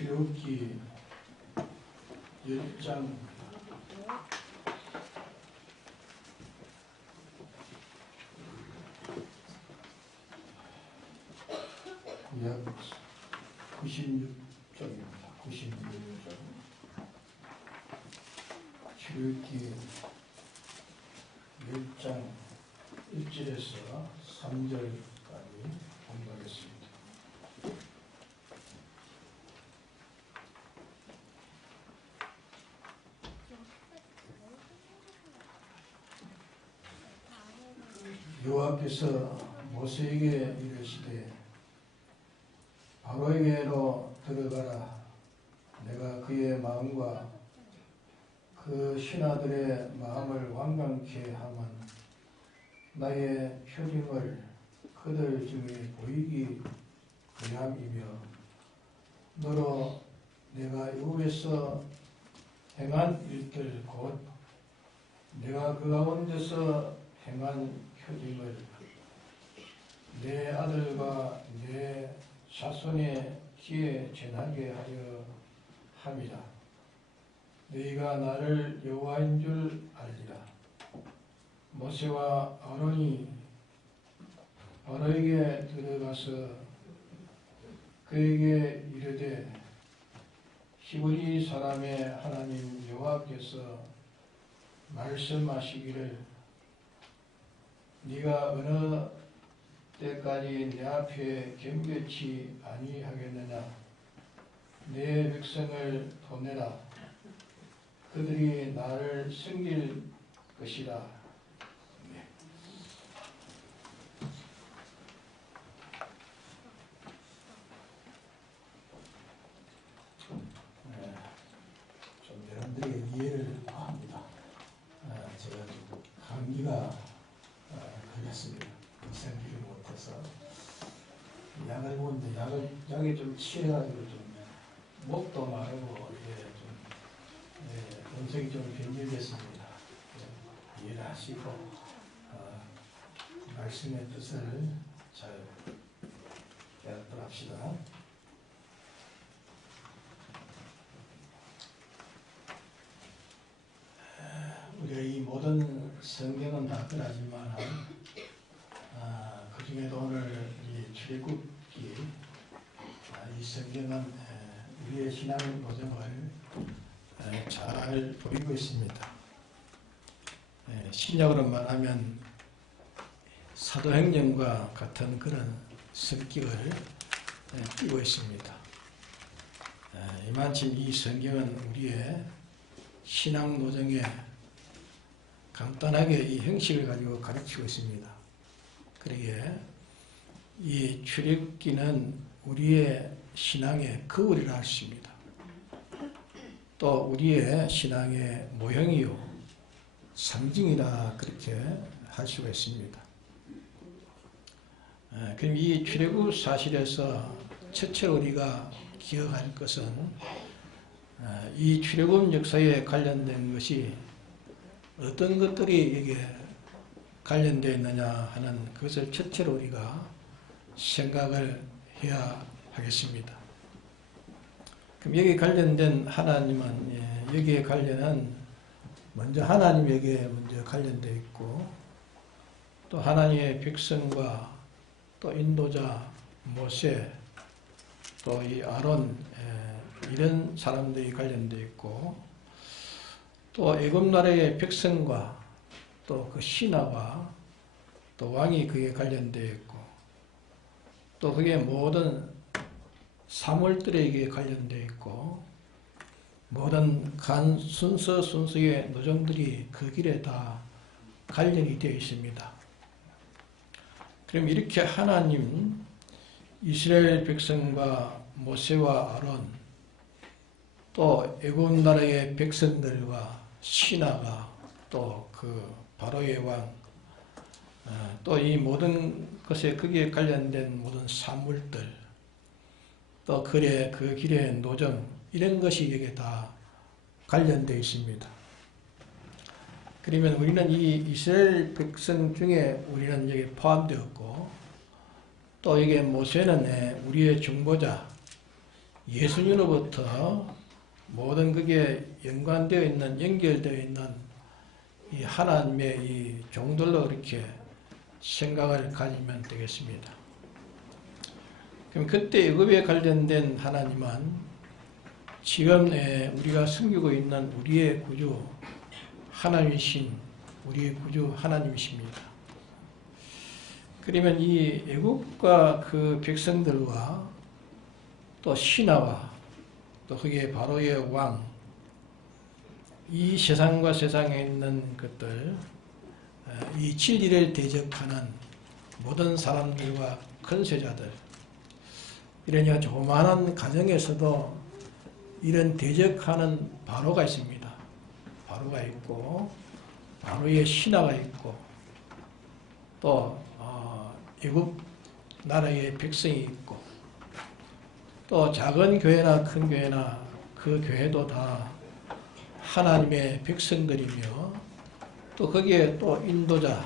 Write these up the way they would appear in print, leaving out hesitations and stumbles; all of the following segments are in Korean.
출애굽기 10장 96쪽입니다. 96쪽. 출애굽기 10장 1절에서 3절까지 공부하겠습니다. 여호와께서 모세에게 이르시되 바로에게로 들어가라. 내가 그의 마음과 그 신하들의 마음을 완강케 하면 나의 표징을 그들 중에 보이기 위함이며 너로 내가 애굽에서 행한 일들 곧 내가 그 가운데서 행한 표징을 내 아들과 내 자손의 귀에 전하게 하려 함이라. 너희가 나를 여호와인 줄 알리라. 모세와 아론이 바로에게 들어가서 그에게 이르되 히브리 사람의 하나님 여호와께서 말씀하시기를 네가 어느 때까지 내 앞에 경배치 아니하겠느냐. 내 백성을 보내라. 그들이 나를 섬길 것이라. 네. 좀 여러분들의 이해를 구합니다. 제가 좀 감기가 걸렸습니다. 이상기를 못해서 약을 먹는데 약에 좀 취해가지고 좀 목도 마르고 음성이 좀 변질됐습니다. 이해를 하시고 말씀의 뜻을 잘 깨닫도록 합시다. 우리가 이 모든 성경은 다 그러하지만 그 중에도 오늘 이 출애굽기 이 성경은 우리의 신앙 노정을 잘 보이고 있습니다. 신약으로 말하면 사도행전과 같은 그런 성격을 띠고 있습니다. 이만큼 이 성경은 우리의 신앙 노정에 간단하게 이 형식을 가지고 가르치고 있습니다. 그러기에 이 출애굽기는 우리의 신앙의 거울이라 할 수 있습니다. 또 우리의 신앙의 모형이요 상징이라 그렇게 할 수가 있습니다. 그럼 이 출애굽 사실에서 첫째로 우리가 기억할 것은 이 출애굽 역사에 관련된 것이 어떤 것들이 여기에 관련되어 있느냐 하는 그것을 첫째로 우리가 생각을 해야 하겠습니다. 그럼 여기에 관련된 하나님은 여기에 관련한 먼저 하나님에게 먼저 관련되어 있고 또 하나님의 백성과 또 인도자 모세 또 이 아론 이런 사람들이 관련되어 있고 또 애굽 나라의 백성과 또 그 신하와 또 왕이 그에 관련되어 있고 또 그게 모든 사물들에게 관련되어 있고 모든 간 순서의 노정들이 그 길에 다 관련이 되어 있습니다. 그럼 이렇게 하나님 이스라엘 백성과 모세와 아론 또 애굽 나라의 백성들과 신하가 또 그 바로의 왕 또 이 모든 것에 거기에 관련된 모든 사물들 또 그 길의 노정 이런 것이 여기에 다 관련되어 있습니다. 그러면 우리는 이 이스라엘 백성 중에 우리는 여기 포함되었고 또 여기에 모세는 우리의 중보자 예수님으로부터 모든 그게 연관되어 있는, 연결되어 있는 이 하나님의 이 종들로 이렇게 생각을 가지면 되겠습니다. 그럼 그때 애굽에 관련된 하나님은 지금 우리가 섬기고 있는 우리의 구주 하나님이신 우리의 구주 하나님이십니다. 그러면 이 애굽과 그 백성들과 또 신하와 또 그게 바로의 왕, 이 세상과 세상에 있는 것들, 이 진리를 대적하는 모든 사람들과 권세자들, 이러냐 조그마한 가정에서도 이런 대적하는 바로가 있습니다. 바로가 있고 바로의 신하가 있고 또 애굽 나라의 백성이 있고 또 작은 교회나 큰 교회나 그 교회도 다 하나님의 백성들이며 또 거기에 또 인도자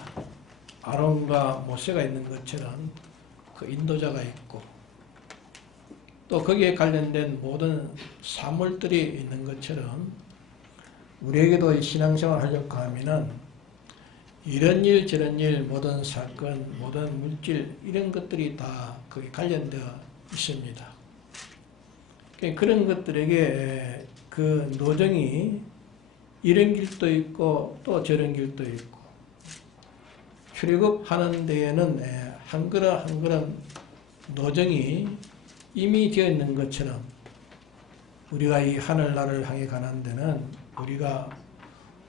아론과 모세가 있는 것처럼 그 인도자가 있고 또 거기에 관련된 모든 사물들이 있는 것처럼 우리에게도 신앙생활을 하려고 하면은 이런 일 저런 일 모든 사건 모든 물질 이런 것들이 다 거기 관련되어 있습니다. 그런 것들에게 그 노정이 이런 길도 있고 또 저런 길도 있고 출애굽하는 데에는 한 걸음 한 걸음 노정이 이미 되어 있는 것처럼 우리가 이 하늘나라를 향해 가는 데는 우리가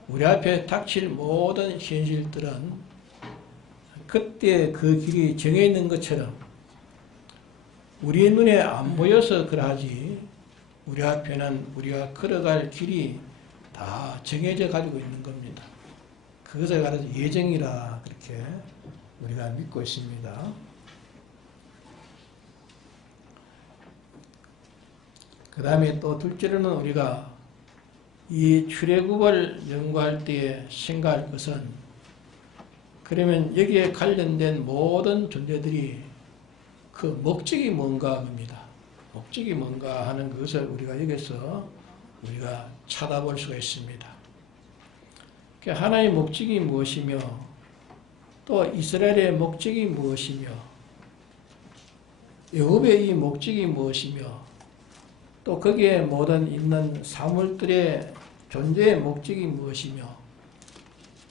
우리 앞에 닥칠 모든 현실들은 그때 그 길이 정해 있는 것처럼 우리 눈에 안 보여서 그러하지 우리 앞에는 우리가 걸어갈 길이 다 정해져 가지고 있는 겁니다. 그것을 가르쳐 예정이라 그렇게 우리가 믿고 있습니다. 그 다음에 또 둘째로는 우리가 이 출애굽을 연구할 때에 생각할 것은 그러면 여기에 관련된 모든 존재들이 그 목적이 뭔가 합니다. 목적이 뭔가 하는 것을 우리가 여기서 우리가 찾아볼 수가 있습니다. 하나의 목적이 무엇이며 또 이스라엘의 목적이 무엇이며 애굽의 이 목적이 무엇이며 또 거기에 모든 있는 사물들의 존재의 목적이 무엇이며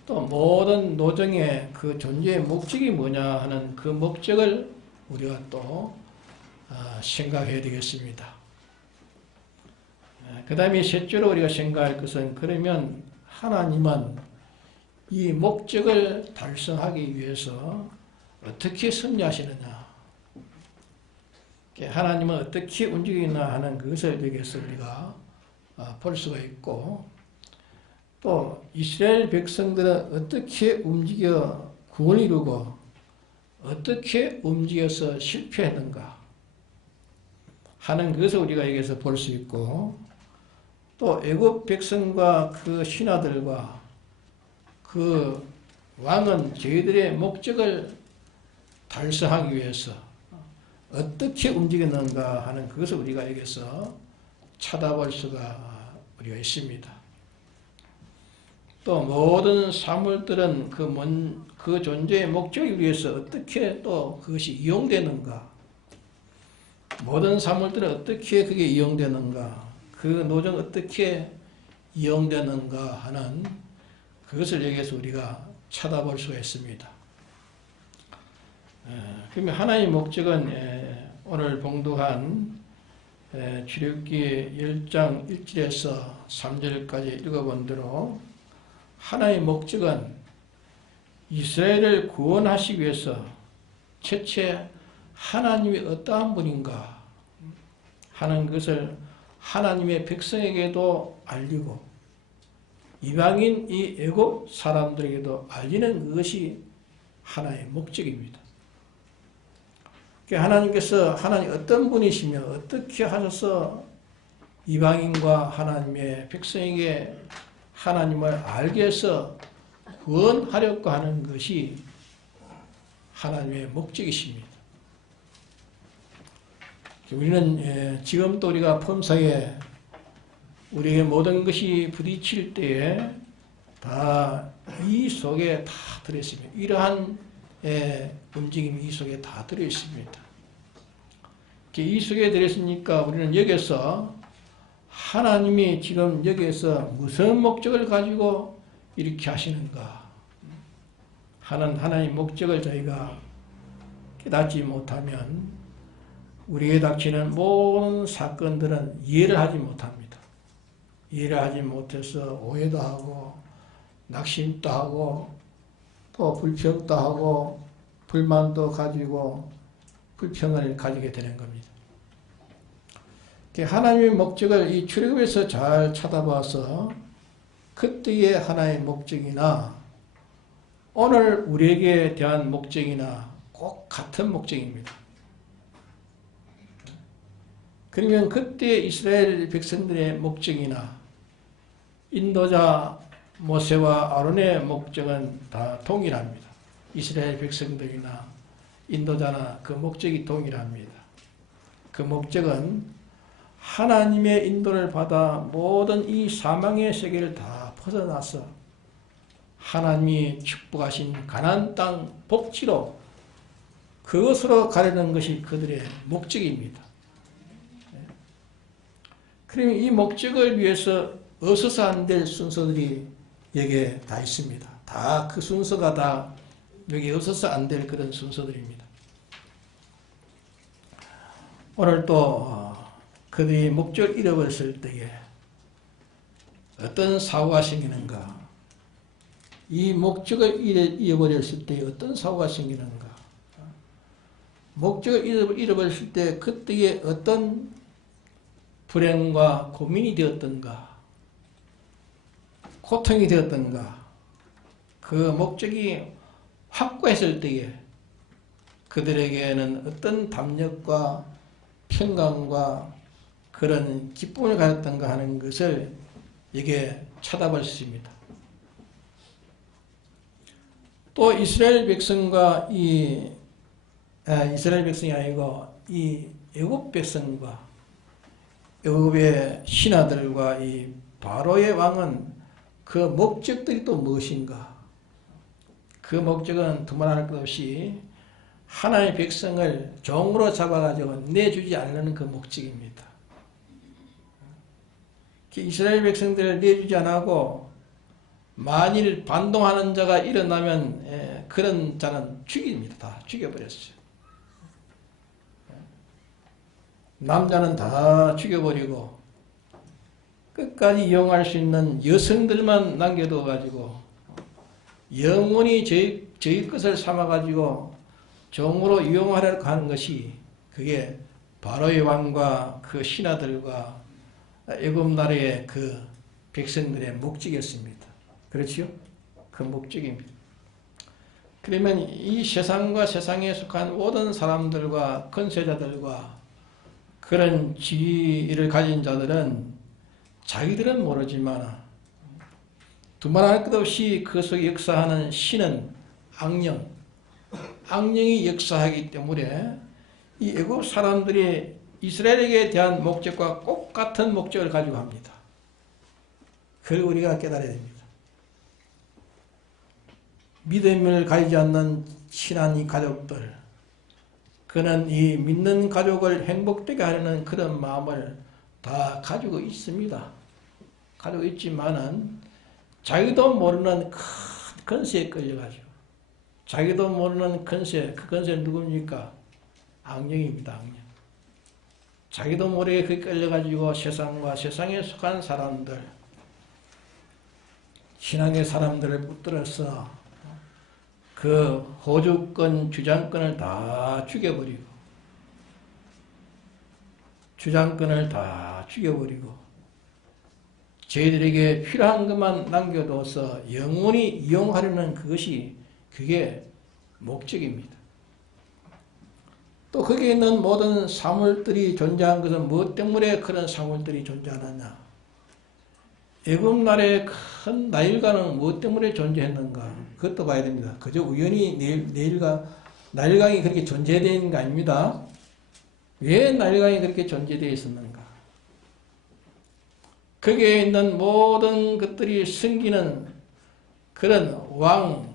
또 모든 노정의 그 존재의 목적이 뭐냐 하는 그 목적을 우리가 또 생각해야 되겠습니다. 그 다음에 셋째로 우리가 생각할 것은 그러면 하나님은 이 목적을 달성하기 위해서 어떻게 섭리하시느냐 하나님은 어떻게 움직이나 하는 그것을 여기서 우리가 볼 수가 있고 또 이스라엘 백성들은 어떻게 움직여 구원을 이루고 어떻게 움직여서 실패했는가 하는 그것을 우리가 여기서 볼 수 있고 또 애굽 백성과 그 신하들과 그 왕은 저희들의 목적을 달성하기 위해서 어떻게 움직였는가 하는 그것을 우리가 여기서 찾아볼 수가 우리가 있습니다. 또 모든 사물들은 그 존재의 목적을 위해서 어떻게 또 그것이 이용되는가 모든 사물들은 어떻게 그게 이용되는가 그 노정 어떻게 이용되는가 하는 그것을 여기서 우리가 찾아볼 수가 있습니다. 그러면 하나의 목적은 오늘 봉독한 출애굽기 10장 1절에서 3절까지 읽어본 대로 하나의 목적은 이스라엘을 구원하시기 위해서 최초에 하나님이 어떠한 분인가 하는 것을 하나님의 백성에게도 알리고 이방인 이 애굽 사람들에게도 알리는 그것이 하나의 목적입니다. 하나님께서 하나님 어떤 분이시며 어떻게 하셔서 이방인과 하나님의 백성에게 하나님을 알게 해서 구원하려고 하는 것이 하나님의 목적이십니다. 우리는 지금도 우리가 범사에 우리의 모든 것이 부딪힐 때에 다 이 속에 다 들어있습니다. 이러한 움직임이 이 속에 다 들어있습니다. 이 속에 들어있으니까 우리는 여기서 하나님이 지금 여기에서 무슨 목적을 가지고 이렇게 하시는가 하는 하나님의 목적을 저희가 깨닫지 못하면 우리에게 닥치는 모든 사건들은 이해를 하지 못합니다. 이해를 하지 못해서 오해도 하고 낙심도 하고 또 불평도 하고 불만도 가지고 불평을 가지게 되는 겁니다. 하나님의 목적을 이 출애굽에서 잘 쳐다봐서 그때의 하나의 목적이나 오늘 우리에게 대한 목적이나 꼭 같은 목적입니다. 그러면 그때 이스라엘 백성들의 목적이나 인도자 모세와 아론의 목적은 다 동일합니다. 이스라엘 백성들이나 인도자나 그 목적이 동일합니다. 그 목적은 하나님의 인도를 받아 모든 이 사망의 세계를 다 벗어나서 하나님이 축복하신 가나안 땅 복지로 그것으로 가려는 것이 그들의 목적입니다. 그러면 이 목적을 위해서 없어서 안 될 순서들이 여기에 다 있습니다. 다 그 순서가 다 여기 없어서 안 될 그런 순서들입니다. 오늘 또 그들이 목적을 잃어버렸을 때에 어떤 사고가 생기는가? 이 목적을 잃어버렸을 때 어떤 사고가 생기는가? 목적을 잃어버렸을 때 그때에 어떤 불행과 고민이 되었던가? 고통이 되었던가? 그 목적이 확고했을 때에 그들에게는 어떤 담력과 평강과 그런 기쁨을 가졌던가 하는 것을 이게 쳐다볼 수 있습니다. 또 이스라엘 백성과 이스라엘 백성이 아니고 이 애굽 백성과 애굽의 신하들과 이 바로의 왕은 그 목적들이 또 무엇인가? 그 목적은 두말할 것 없이 하나님의 백성을 종으로 잡아가지고 내주지 않으려는 그 목적입니다. 이스라엘 백성들을 내주지 않고 만일 반동하는 자가 일어나면 그런 자는 죽입니다. 다 죽여버렸어요. 남자는 다 죽여버리고 끝까지 이용할 수 있는 여성들만 남겨둬가지고 영원히 저희 것을 삼아가지고 종으로 이용하려고 하는 것이 그게 바로의 왕과 그 신하들과 애굽 나라의 그 백성들의 목적이었습니다. 그렇지요? 그 목적입니다. 그러면 이 세상과 세상에 속한 모든 사람들과 권세자들과 그런 지위를 가진 자들은 자기들은 모르지만 두말할 것 없이 그 속에 역사하는 신은 악령이 역사하기 때문에 이 애굽 사람들이 이스라엘에게 대한 목적과 똑같은 목적을 가지고 합니다. 그걸 우리가 깨달아야 됩니다. 믿음을 가지지 않는 친한 이 가족들, 그는 이 믿는 가족을 행복되게 하려는 그런 마음을 다 가지고 있습니다. 가지고 있지만은 자기도 모르는 큰 권세에 끌려가지고 자기도 모르는 권세, 그 권세는 누굽니까? 악령입니다. 악령. 자기도 모르게 그에 끌려가지고 세상과 세상에 속한 사람들, 신앙의 사람들을 붙들어서 그 호주권, 주장권을 다 죽여버리고 주장권을 다 죽여버리고 저희들에게 필요한 것만 남겨둬서 영원히 이용하려는 그게 목적입니다. 또 거기에 있는 모든 사물들이 존재한 것은 무엇 때문에 그런 사물들이 존재하느냐? 애굽 나라의 큰 나일강은 무엇 때문에 존재했는가? 그것도 봐야 됩니다. 그저 우연히 나일강이 그렇게 존재되는 게 아닙니다. 왜 나일강이 그렇게 존재되어 있었는가? 거기에 있는 모든 것들이 섬기는 그런 왕이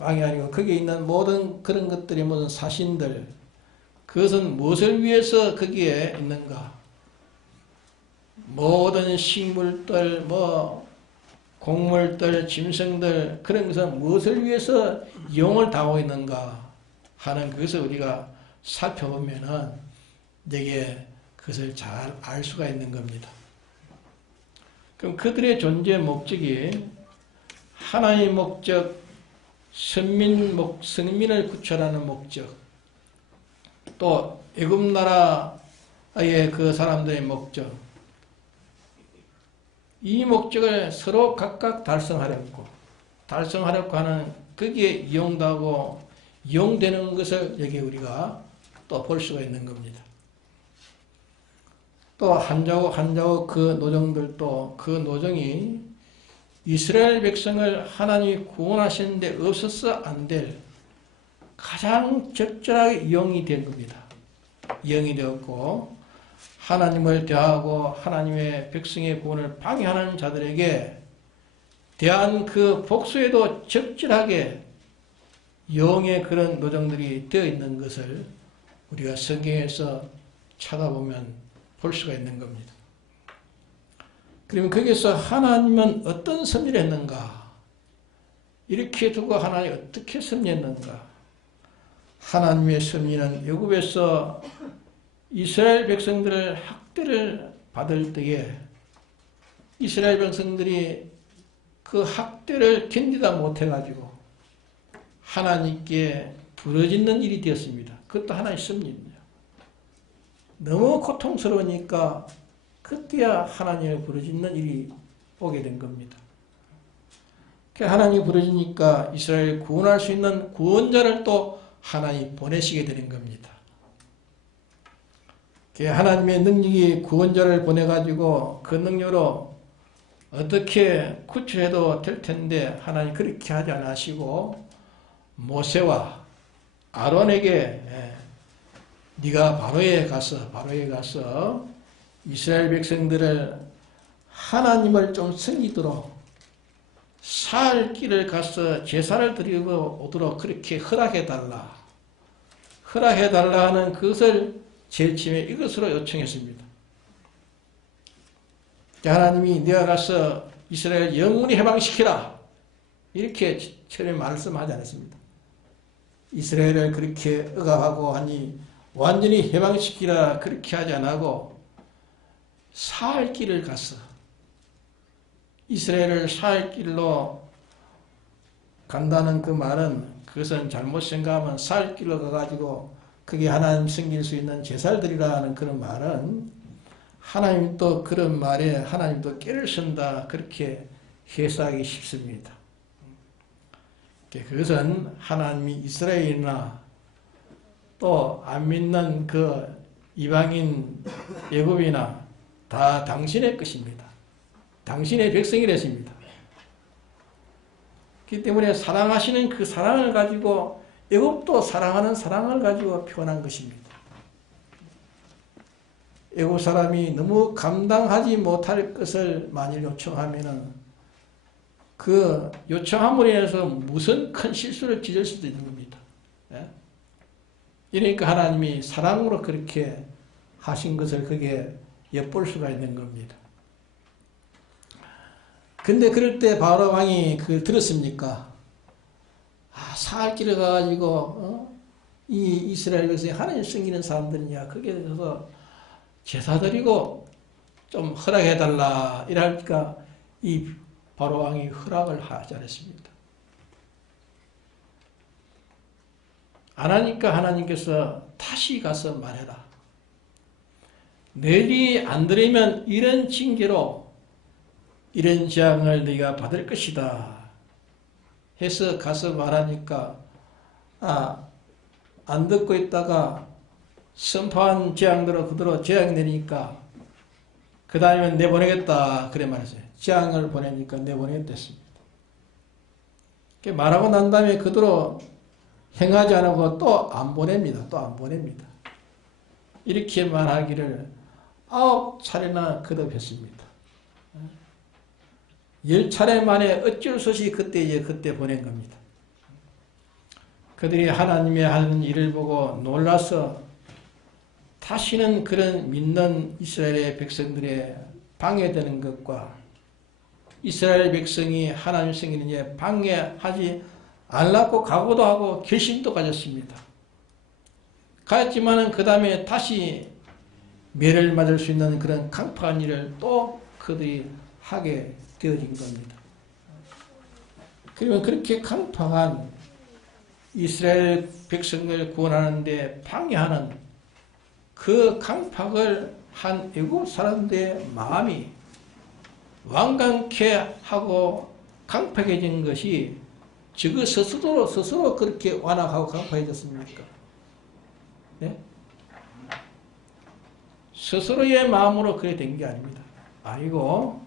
아니고 거기에 있는 모든 그런 것들이 모든 사신들, 그것은 무엇을 위해서 거기에 있는가? 모든 식물들, 곡물들, 짐승들, 그런 것은 무엇을 위해서 이용을 당하고 있는가 하는 그것을 우리가 살펴보면은 내게 그것을 잘 알 수가 있는 겁니다. 그럼 그들의 존재 목적이 하나님의 목적, 선민을 구출하는 목적, 또 애굽 나라의 그 사람들의 목적, 이 목적을 서로 각각 달성하려고 하는 거기에 이용되고 이용되는 것을 여기 우리가 또 볼 수가 있는 겁니다. 또 한 자국 한 자국 그 노정들도 그 노정이 이스라엘 백성을 하나님이 구원하시는데 없어서 안 될 가장 적절하게 이용이 된 겁니다. 이용이 되었고 하나님을 대하고 하나님의 백성의 구원을 방해하는 자들에게 대한 그 복수에도 적절하게 영의 그런 노정들이 되어 있는 것을 우리가 성경에서 찾아보면 볼 수가 있는 겁니다. 그러면 거기서 하나님은 어떤 섭리를 했는가? 이렇게 두고 하나님이 어떻게 섭리했는가? 하나님의 섭리는 애굽에서 이스라엘 백성들을 학대를 받을 때에 이스라엘 백성들이 그 학대를 견디다 못해가지고 하나님께 부르짖는 일이 되었습니다. 그것도 하나의 섭리입니다. 너무 고통스러우니까 그때야 하나님을 부르짖는 일이 오게 된 겁니다. 하나님이 부르짖으니까 이스라엘을 구원할 수 있는 구원자를 또 하나님이 보내시게 되는 겁니다. 하나님의 능력이 구원자를 보내가지고 그 능력으로 어떻게 구출해도 될 텐데 하나님 그렇게 하지 않으시고 모세와 아론에게 네가 바로에 가서 이스라엘 백성들을 하나님을 좀 섬기도록 살 길을 가서 제사를 드리고 오도록 그렇게 허락해달라 하는 그것을 제일 처음에 이것으로 요청했습니다. 하나님이 네가 가서 이스라엘 영원히 해방시키라 이렇게 처음에 말씀하지 않았습니다. 이스라엘을 그렇게 억압하고 하니 완전히 해방시키라 그렇게 하지 않고 살 길을 가서 이스라엘을 살 길로 간다는 그 말은 그것은 잘못 생각하면 살 길로 가가지고 그게 하나님 섬길 수 있는 제사를 드리라는 그런 말은 하나님 또 그런 말에 하나님도 깨를 쓴다 그렇게 해석하기 쉽습니다. 그것은 하나님이 이스라엘이나 또 안 믿는 그 이방인 애굽이나 다 당신의 것입니다. 당신의 백성이랬습니다. 그렇기 때문에 사랑하시는 그 사랑을 가지고 애굽도 사랑하는 사랑을 가지고 표현한 것입니다. 애굽 사람이 너무 감당하지 못할 것을 만일 요청하면은 그 요청함으로 인해서 무슨 큰 실수를 빚을 수도 있는 겁니다. 그러니까 하나님이 사랑으로 그렇게 하신 것을 그게 엿볼 수가 있는 겁니다. 근데 그럴 때 바로 왕이 그걸 들었습니까? 사할 길을 가가지고 이 이스라엘 백성이 하나님 섬기는 사람들이냐 거기에 대해서 제사 드리고 좀 허락해달라 이러니까 이 바로 왕이 허락을 하지 않았습니다. 안 하니까 하나님께서 다시 가서 말해라. 너희 안 들으면 이런 징계로 이런 재앙을 네가 받을 것이다 해서 가서 말하니까 안 듣고 있다가 선포한 재앙대로 그대로 재앙이 내리니까 그 다음에 내보내겠다 그래 말했어요. 재앙을 보내니까 내보내겠다 했습니다. 말하고 난 다음에 그대로 행하지 않고 또 안 보냅니다. 또 안 보냅니다. 이렇게 말하기를 9차례나 거듭했습니다. 10차례 만에 어쩔 수 없이 그때 보낸 겁니다. 그들이 하나님의 하는 일을 보고 놀라서 다시는 그런 믿는 이스라엘의 백성들의 방해되는 것과 이스라엘 백성이 하나님 섬기는 데 방해하지 않으려고 각오도 하고 결심도 가졌습니다. 가졌지만은 그 다음에 다시 매를 맞을 수 있는 그런 강팍한 일을 또 그들이 하게 되어진 겁니다. 그러면 그렇게 강팍한 이스라엘 백성을 구원하는 데 방해하는 그 강팍을 한 애국 사람들의 마음이 완강케 하고 강팍해진 것이 저거 스스로 그렇게 완악하고 강팍해졌습니까? 네? 스스로의 마음으로 그래 된 게 아닙니다. 아니고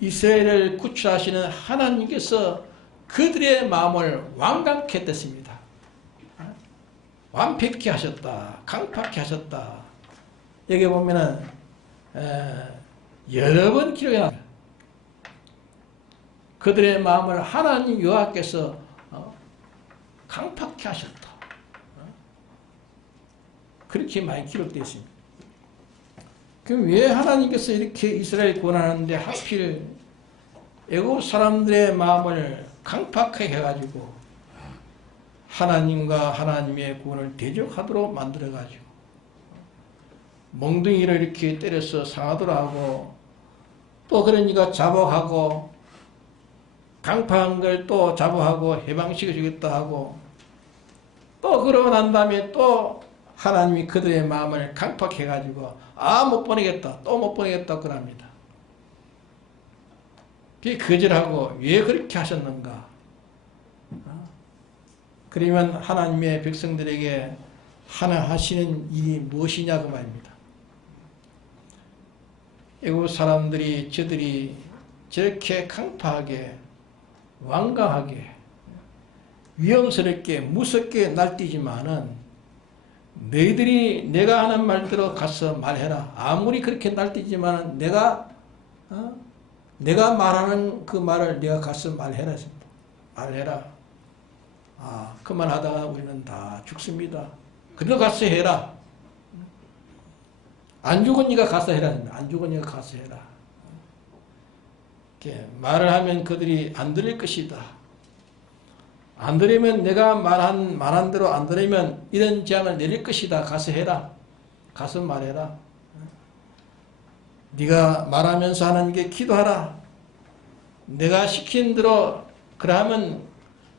이스라엘을 구출하시는 하나님께서 그들의 마음을 완강케 했습니다. 완벽히 하셨다. 강팍히 하셨다. 여기 보면은 여러 번 기록해 놨습니다. 그들의 마음을 하나님 여호와께서 강팍히 하셨다. 그렇게 많이 기록되어 있습니다. 그럼 왜 하나님께서 이렇게 이스라엘 구원하는데 하필 애국 사람들의 마음을 강팍하게 해가지고 하나님과 하나님의 구원을 대적하도록 만들어가지고 몽둥이를 이렇게 때려서 상하도록 하고 또 그러니까 자복하고 강팍한 걸 또 자복하고 해방시켜 주겠다 하고 또 그러고 난 다음에 또 하나님이 그들의 마음을 강팍해 가지고 못 보내겠다 또 못 보내겠다 그럽니다. 그게 거절하고 왜 그렇게 하셨는가? 그러면 하나님의 백성들에게 하나 하시는 일이 무엇이냐 그 말입니다. 애국 사람들이 저들이 저렇게 강팍하게 완강하게 위험스럽게 무섭게 날뛰지만은 너희들이 내가 하는 말대로 가서 말해라. 아무리 그렇게 날뛰지만은 내가 말하는 그 말을 내가 가서 말해라. 말해라. 그만하다가 우리는 다 죽습니다. 그래도 가서 해라. 안 죽은 네가 가서 해라. 안 죽은 네가 가서 해라. 이렇게 말을 하면 그들이 안 들을 것이다. 안 들으면 내가 말한 대로 안 들으면 이런 재앙을 내릴 것이다. 가서 해라. 가서 말해라. 네가 말하면서 하나님께 기도하라. 내가 시킨 대로 그러면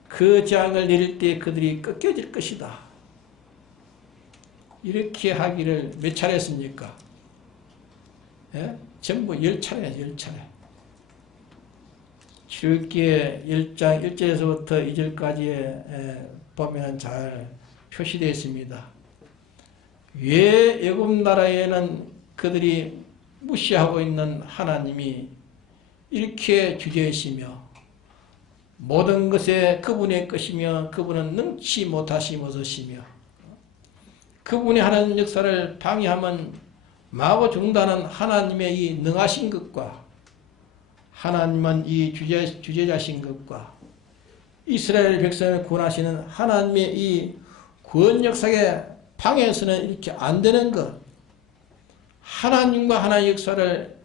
그 재앙을 내릴 때 그들이 꺾여질 것이다. 이렇게 하기를 몇 차례 했습니까? 예? 전부 10차례, 10차례. 출애굽기의 1장 1절에서부터 2절까지에 보면 잘 표시되어 있습니다. 왜 애굽 나라에는 그들이 무시하고 있는 하나님이 이렇게 주제이시며 모든 것에 그분의 것이며 그분은 능치 못하시며서시며 그분이 하는 역사를 방해하면 마구 중단한 하나님의 이 능하신 것과 하나님은 이 주제자신 것과 이스라엘 백성을 구원하시는 하나님의 이 구원 역사에 방해해서는 이렇게 안 되는 것, 하나님과 하나의 역사를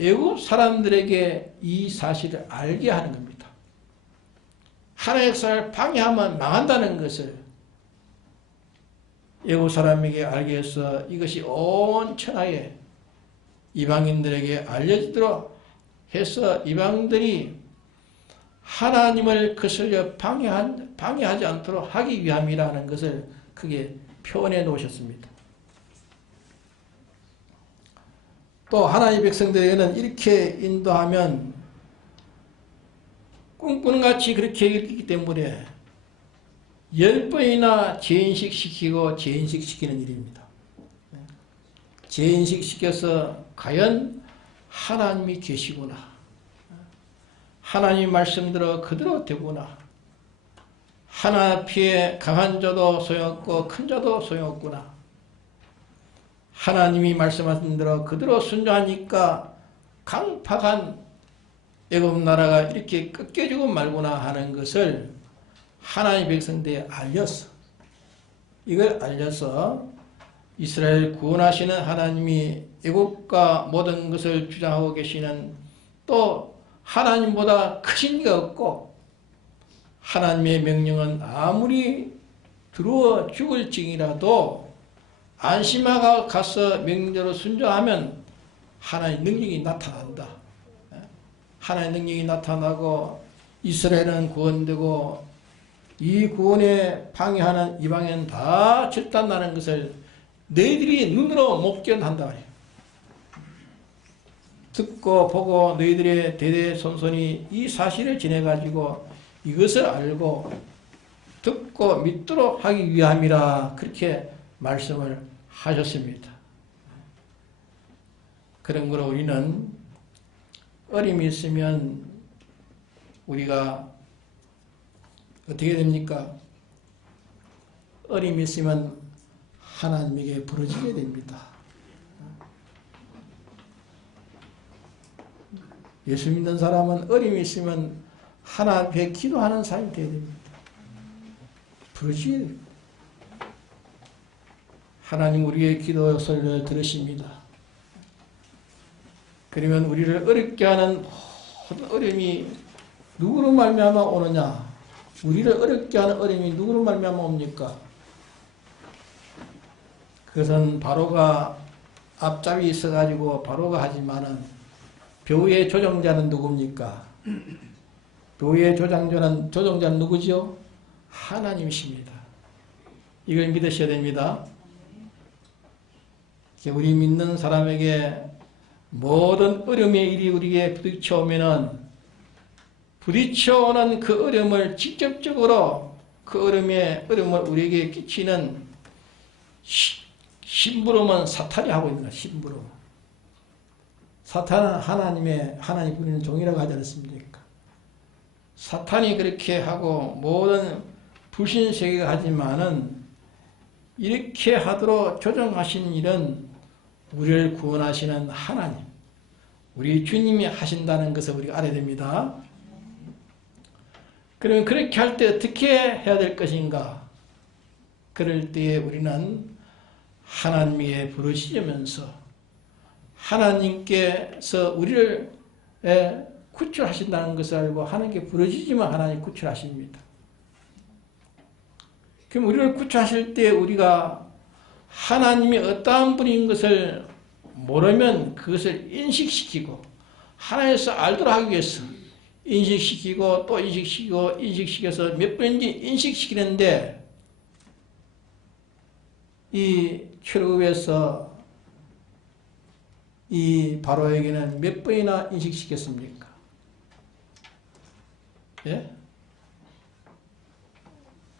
애국 사람들에게 이 사실을 알게 하는 겁니다. 하나의 역사를 방해하면 망한다는 것을 애국 사람에게 알게 해서 이것이 온 천하에 이방인들에게 알려지도록 해서 이방들이 하나님을 거슬려 방해하지 않도록 하기 위함이라는 것을 크게 표현해 놓으셨습니다. 또 하나님의 백성들에게는 이렇게 인도하면 꿈꾸는 같이 그렇게 읽기 때문에 10번이나 재인식시키고 재인식시키는 일입니다. 재인식시켜서 과연 하나님이 계시구나. 하나님 말씀대로 그대로 되구나. 하나 앞에 강한 자도 소용없고 큰 자도 소용없구나. 하나님이 말씀하신 대로 그대로 순종하니까 강팍한 애굽 나라가 이렇게 꺾여지고 말구나 하는 것을 하나님의 백성들이 알렸어. 이걸 알려서 이스라엘 구원하시는 하나님이 애국과 모든 것을 주장하고 계시는 또 하나님보다 크신 이가 없고 하나님의 명령은 아무리 두려워 죽을지라도 안심하고 가서 명령대로 순종하면 하나님의 능력이 나타난다. 하나님의 능력이 나타나고 이스라엘은 구원되고 이 구원에 방해하는 이방인 다 절단나는 것을 너희들이 눈으로 목견한다 말이에요. 듣고 보고 너희들의 대대손손이 이 사실을 지내가지고 이것을 알고 듣고 믿도록 하기 위함이라 그렇게 말씀을 하셨습니다. 그런 거로 우리는 어림이 있으면 우리가 어떻게 됩니까? 어림이 있으면 하나님에게 부르짖게 됩니다. 예수 믿는 사람은 어림이 있으면 하나님께 기도하는 사람이 되어야 됩니다. 부르짖게 됩니다. 하나님 우리의 기도 소리를 들으십니다. 그러면 우리를 어렵게 하는 모든 어려움이 누구로 말미암아 오느냐? 우리를 어렵게 하는 어려움이 누구로 말미암아 옵니까? 그것은 바로가 앞잡이 있어가지고 바로가 하지만은 묘의 조종자는 누굽니까? 묘의 조종자는 누구지요? 하나님이십니다. 이걸 믿으셔야 됩니다. 우리 믿는 사람에게 모든 어려움의 일이 우리에게 부딪혀오면은 부딪혀오는 그 어려움을 직접적으로 그 어려움을 우리에게 끼치는 심부름은 사탄이 하고 있는 거야. 심부름. 사탄은 하나님 부리는 종이라고 하지 않습니까? 사탄이 그렇게 하고 모든 불신세계가 하지만은 이렇게 하도록 조정하신 일은 우리를 구원하시는 하나님, 우리 주님이 하신다는 것을 우리가 알아야 됩니다. 그러면 그렇게 할 때 어떻게 해야 될 것인가? 그럴 때에 우리는 하나님에게 부르짖으면서 하나님께서 우리를 구출하신다는 것을 알고 하나님께 부르짖으면 하나님 구출하십니다. 그럼 우리를 구출하실 때 우리가 하나님이 어떠한 분인 것을 모르면 그것을 인식시키고 하나님께서 알도록 하기 위해서 인식시키고 또 인식시키고 인식시켜서 몇 번인지 인식시키는데 이 출애굽에서 이 바로에게는 몇 번이나 인식시켰습니까? 예?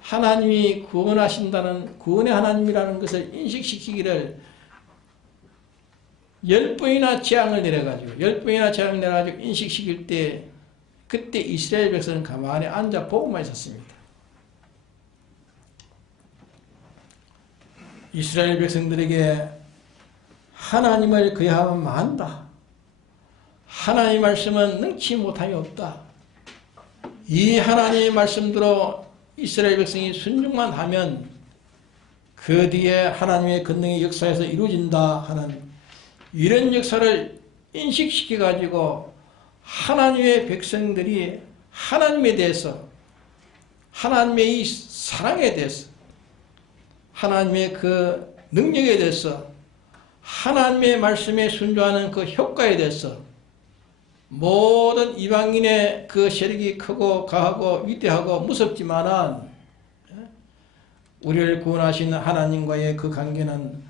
하나님이 구원하신다는 구원의 하나님이라는 것을 인식시키기를 10번이나 재앙을 내려가지고 10번이나 재앙을 내려가지고 인식시킬 때 그때 이스라엘 백성은 가만히 앉아 보고만 있었습니다. 이스라엘 백성들에게 하나님을 거야하면 만다. 하나님의 말씀은 능치 못함이 없다. 이 하나님의 말씀대로 이스라엘 백성이 순종만 하면 그 뒤에 하나님의 권능의 역사에서 이루어진다 하는 이런 역사를 인식시켜 가지고 하나님의 백성들이 하나님에 대해서 하나님의 이 사랑에 대해서 하나님의 그 능력에 대해서 하나님의 말씀에 순종하는 그 효과에 대해서 모든 이방인의 그 세력이 크고 강하고 위대하고 무섭지만은 우리를 구원하시는 하나님과의 그 관계는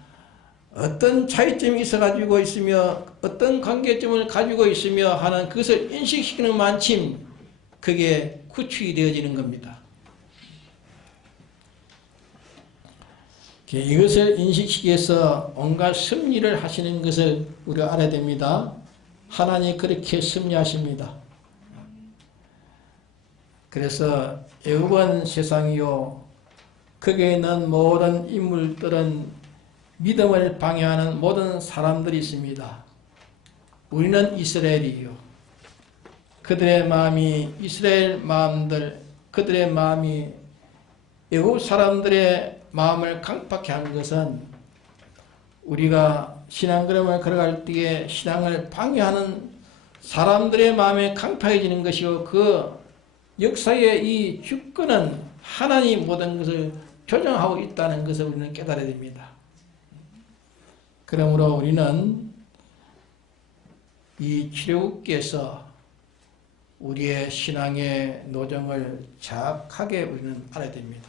어떤 차이점이 있어가지고 있으며 어떤 관계점을 가지고 있으며 하는 그것을 인식시키는 만큼 그게 구축이 되어지는 겁니다. 이것을 인식시켜서 온갖 섭리를 하시는 것을 우리가 알아야 됩니다. 하나님이 그렇게 섭리하십니다. 그래서 애굽은 세상이요 거기에 있는 모든 인물들은 믿음을 방해하는 모든 사람들이 있습니다. 우리는 이스라엘이요. 그들의 마음이 이스라엘 마음들, 그들의 마음이 애국 사람들의 마음을 강팍해 한 것은 우리가 신앙걸음을 걸어갈 때에 신앙을 방해하는 사람들의 마음에 강팍해지는 것이고, 그 역사의 이 주권은 하나님이 모든 것을 조정하고 있다는 것을 우리는 깨달아야 됩니다. 그러므로 우리는 이 출애굽기에서 우리의 신앙의 노정을 정확하게 우리는 알아야 됩니다.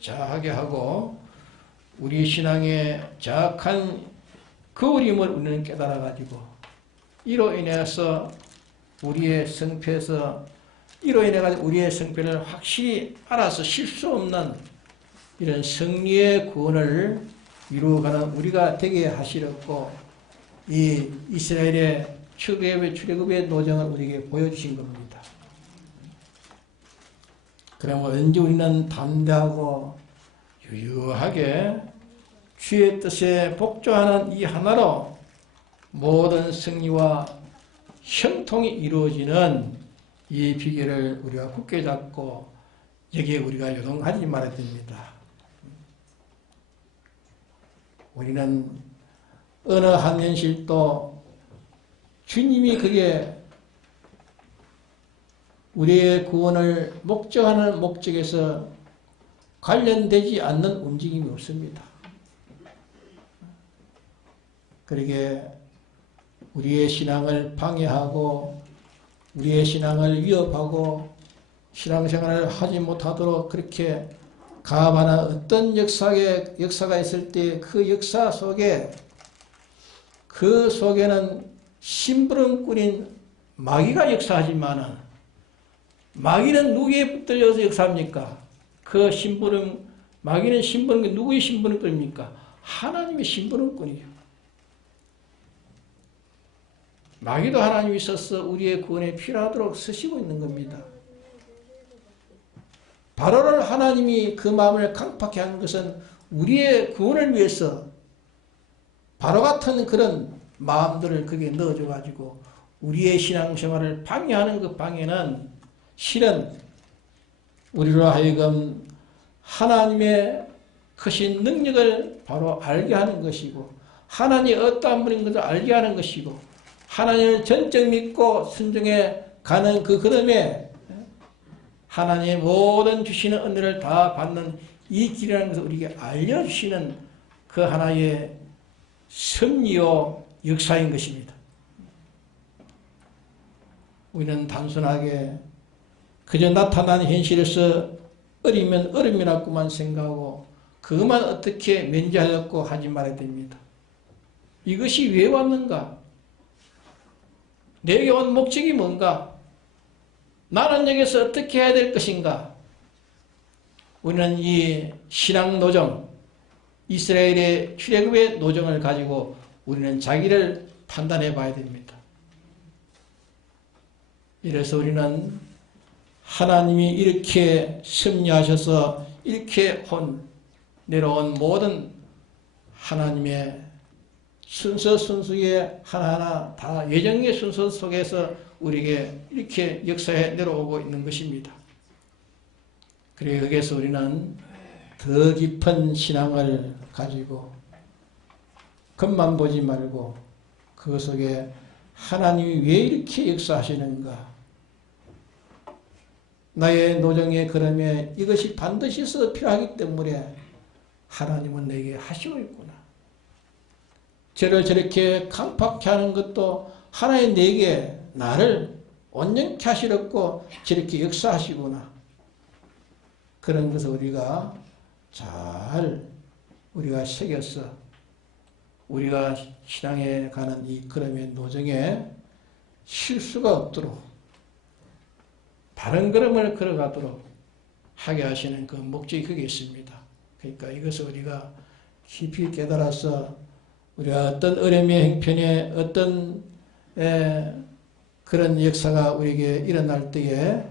정확하게 하고 우리 신앙의 정확한 거울임을 우리는 깨달아가지고, 이로 인해서 우리의 성패에서 이로 인해 우리의 성패를 확실히 알아서 실수 없는 이런 승리의 구원을 이루어가는 우리가 되게 하시렸고, 이 이스라엘의 출애굽의 노정을 우리에게 보여주신 겁니다. 그러면 왠지 우리는 담대하고 유유하게 주의 뜻에 복종하는 이 하나로 모든 승리와 형통이 이루어지는 이 비결을 우리가 굳게 잡고 여기에 우리가 요동하지 말아야 됩니다. 우리는 어느 한 현실도 주님이 그게 우리의 구원을 목적하는 목적에서 관련되지 않는 움직임이 없습니다. 그러게 우리의 신앙을 방해하고 우리의 신앙을 위협하고 신앙생활을 하지 못하도록 그렇게 가반한 어떤 역사가 있을 때 그 역사 속에, 그 속에는 심부름꾼인 마귀가 역사하지만은, 마귀는 누구에 붙들려서 역사합니까? 그 마귀는 심부름꾼, 누구의 심부름꾼입니까? 하나님의 심부름꾼이에요. 마귀도 하나님이 있어서 우리의 구원에 필요하도록 쓰시고 있는 겁니다. 바로를 하나님이 그 마음을 강팍해 하는 것은 우리의 구원을 위해서 바로 같은 그런 마음들을 거기에 넣어줘가지고 우리의 신앙생활을 방해하는 그 방해는 실은 우리로 하여금 하나님의 크신 능력을 바로 알게 하는 것이고, 하나님이 어떠한 분인 것을 알게 하는 것이고, 하나님을 전적 믿고 순종해 가는 그 걸음에 하나님의 모든 주시는 은혜를 다 받는 이 길이라는 것을 우리에게 알려주시는 그 하나의 섭리요 역사인 것입니다. 우리는 단순하게 그저 나타난 현실에서 어리면 어림이라고만 생각하고 그것만 어떻게 면제하려고 하지 말아야 됩니다. 이것이 왜 왔는가? 내게 온 목적이 뭔가? 나는 여기서 어떻게 해야 될 것인가? 우리는 이 신앙 노정, 이스라엘의 출애굽의 노정을 가지고 우리는 자기를 판단해 봐야 됩니다. 이래서 우리는 하나님이 이렇게 섭리하셔서 이렇게 내려온 모든 하나님의 순서의 하나하나 다 예정의 순서 속에서 우리에게 이렇게 역사해 내려오고 있는 것입니다. 그래서 여기에서 우리는 더 깊은 신앙을 가지고 겉만 보지 말고 그 속에 하나님이 왜 이렇게 역사하시는가, 나의 노정의 걸음에 이것이 반드시 있어서 필요하기 때문에 하나님은 내게 하시고 있구나. 저를 저렇게 강팍해 하는 것도 하나님 내게 나를 온전케 하시려고 저렇게 역사하시구나. 그런 것을 우리가 잘 우리가 새겨서 우리가 신앙에 가는 이 걸음의 노정에 실수가 없도록 바른 걸음을 걸어가도록 하게 하시는 그 목적이 그게 있습니다. 그러니까 이것을 우리가 깊이 깨달아서 우리가 어떤 어려움의 형편에 어떤 그런 역사가 우리에게 일어날 때에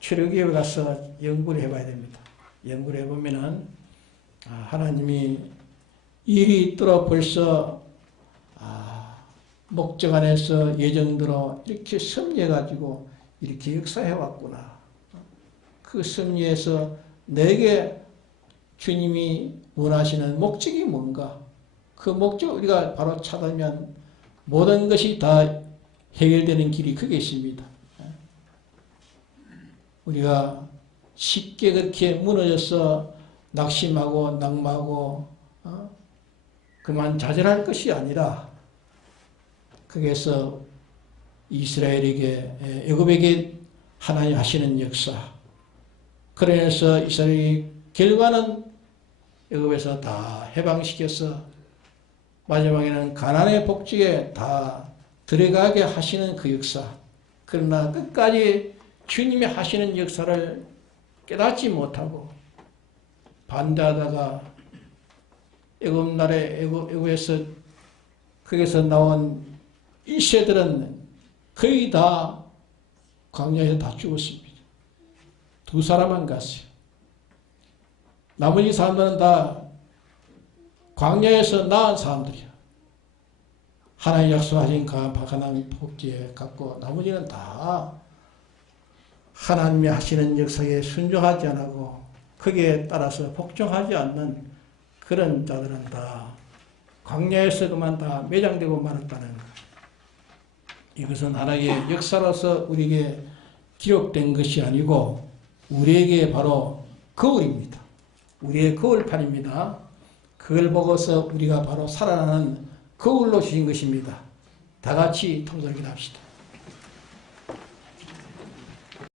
출애굽기에 가서 연구를 해봐야 됩니다. 연구를 해보면은 하나님이 일이 있도록 벌써 목적 안에서 예정대로 이렇게 섭리해가지고 이렇게 역사해왔구나. 그 섭리에서 내게 주님이 원하시는 목적이 뭔가? 그 목적을 우리가 바로 찾으면 모든 것이 다 해결되는 길이 그게 있습니다. 우리가 쉽게 그렇게 무너져서 낙심하고 낙마하고 그만 좌절할 것이 아니라 거기에서 이스라엘에게 애굽에게 하나님 하시는 역사, 그래서 이스라엘이 결과는 애굽에서 다 해방시켜서 마지막에는 가나안의 복지에 다 들어가게 하시는 그 역사. 그러나 끝까지 주님이 하시는 역사를 깨닫지 못하고 반대하다가 애굽에서 거기서 나온 이세들은 거의 다 광야에서 다 죽었습니다. 2사람만 갔어요. 나머지 사람들은 다 광야에서 나은 사람들이야. 하나님 약속하신 가나안 복지에 갔고 나머지는 다 하나님이 하시는 역사에 순종하지 않고 거기에 따라서 복종하지 않는 그런 자들은 다 광야에서 그만 다 매장되고 말았다는 것. 이것은 하나의 역사로서 우리에게 기록된 것이 아니고 우리에게 바로 거울입니다. 우리의 거울판입니다. 그걸 보고서 우리가 바로 살아나는 거울로 주신 것입니다. 다 같이 통독을 합시다.